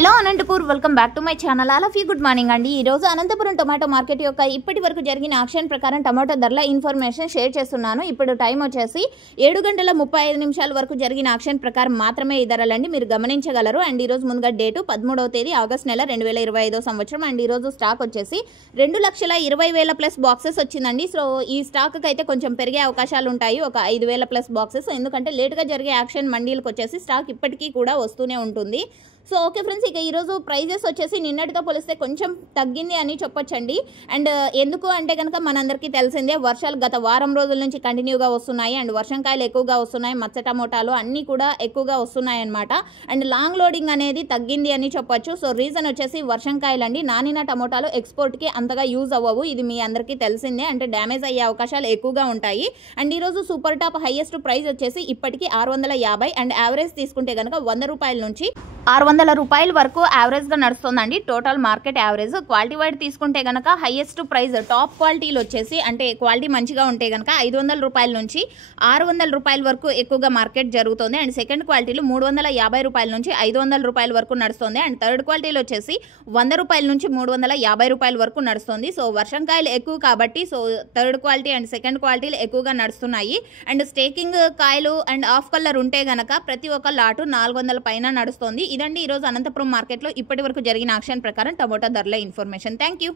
Hello Anantapur, welcome back to my channel. All of you good morning అండి. ఈ రోజు Anantapuram tomato market యొక్క ఇప్పటి వరకు జరిగిన ఆక్షన్ ప్రకారం టొమాటో ధరల ఇన్ఫర్మేషన్ షేర్ చేస్తున్నాను. ఇప్పుడు టైం వచ్చేసి 7:35 వరకు జరిగిన ఆక్షన్ ప్రకారం మాత్రమే ఈ ధరలండి, మీరు గమనించగలరు. అండ్ ఈ రోజు ముందుగా డేటు 13వ తేదీ ఆగస్ట్ నెల 2025 సంవత్సరం. అండ్ ఈ రోజు స్టాక్ వచ్చేసి 2,20,000 ప్లస్ బాక్సెస్ వచ్చిందండి. సో ఈ స్టాక్కి అయితే కొంచెం పెరిగే అవకాశాలు ఉంటాయి, ఒక 5,000 ప్లస్ బాక్సెస్, ఎందుకంటే లేట్గా జరిగే యాక్షన్ మండీలకు వచ్చేసి స్టాక్ ఇప్పటికీ కూడా వస్తూనే ఉంటుంది. సో ఓకే ఫ్రెండ్స్, ఇక ఈరోజు ప్రైజెస్ వచ్చేసి నిన్నటితో పోలిస్తే కొంచెం తగ్గింది అని చెప్పొచ్చండి. అండ్ ఎందుకు అంటే కనుక మనందరికీ తెలిసిందే, వర్షాలు గత వారం రోజుల నుంచి కంటిన్యూగా వస్తున్నాయి. అండ్ వర్షంకాయలు ఎక్కువగా వస్తున్నాయి, మచ్చ టమోటాలు అన్నీ కూడా ఎక్కువగా వస్తున్నాయి అనమాట. అండ్ లాంగ్ లోడింగ్ అనేది తగ్గింది అని చెప్పొచ్చు. సో రీజన్ వచ్చేసి వర్షంకాయలు అండి. నానిన టమోటాలు ఎక్స్పోర్ట్కి అంతగా యూజ్ అవ్వవు, ఇది మీ అందరికీ తెలిసిందే. అంటే డ్యామేజ్ అయ్యే అవకాశాలు ఎక్కువగా ఉంటాయి. అండ్ ఈరోజు సూపర్ టాప్ హైయెస్ట్ ప్రైస్ వచ్చేసి ఇప్పటికీ 650. అండ్ యావరేజ్ తీసుకుంటే కనుక 100 రూపాయల నుంచి 600 రూపాయల వరకు యావరేజ్గా నడుస్తుందండి total market average. Quality wide తీసుకుంటే కనుక హైయెస్ట్ ప్రైస్ టాప్ క్వాలిటీలు వచ్చేసి, అంటే క్వాలిటీ మంచిగా ఉంటే కనుక 500 రూపాయల నుంచి 600 రూపాయల వరకు ఎక్కువగా మార్కెట్ జరుగుతుంది. అండ్ సెకండ్ క్వాలిటీలు 350 రూపాయల నుంచి 500 రూపాయల వరకు నడుస్తుంది. అండ్ థర్డ్ క్వాలిటీలు వచ్చేసి 100 రూపాయల నుంచి 350 రూపాయల వరకు నడుస్తుంది. సో వర్షంకాయలు ఎక్కువ కాబట్టి so third quality and second క్వాలిటీలు ఎక్కువగా నడుస్తున్నాయి. అండ్ స్టేకింగ్ కాయలు అండ్ ఆఫ్ కలర్ ఉంటే గనక ప్రతి ఒక్క లాటు 400 పైన నడుస్తుంది. ఇదండి ఈరోజు అనంతపురం మార్కెట్లో ఇప్పటి వరకు జరిగిన ఆక్షన్ ప్రకారం టమోటా ధరల ఇన్ఫర్మేషన్. Thank you.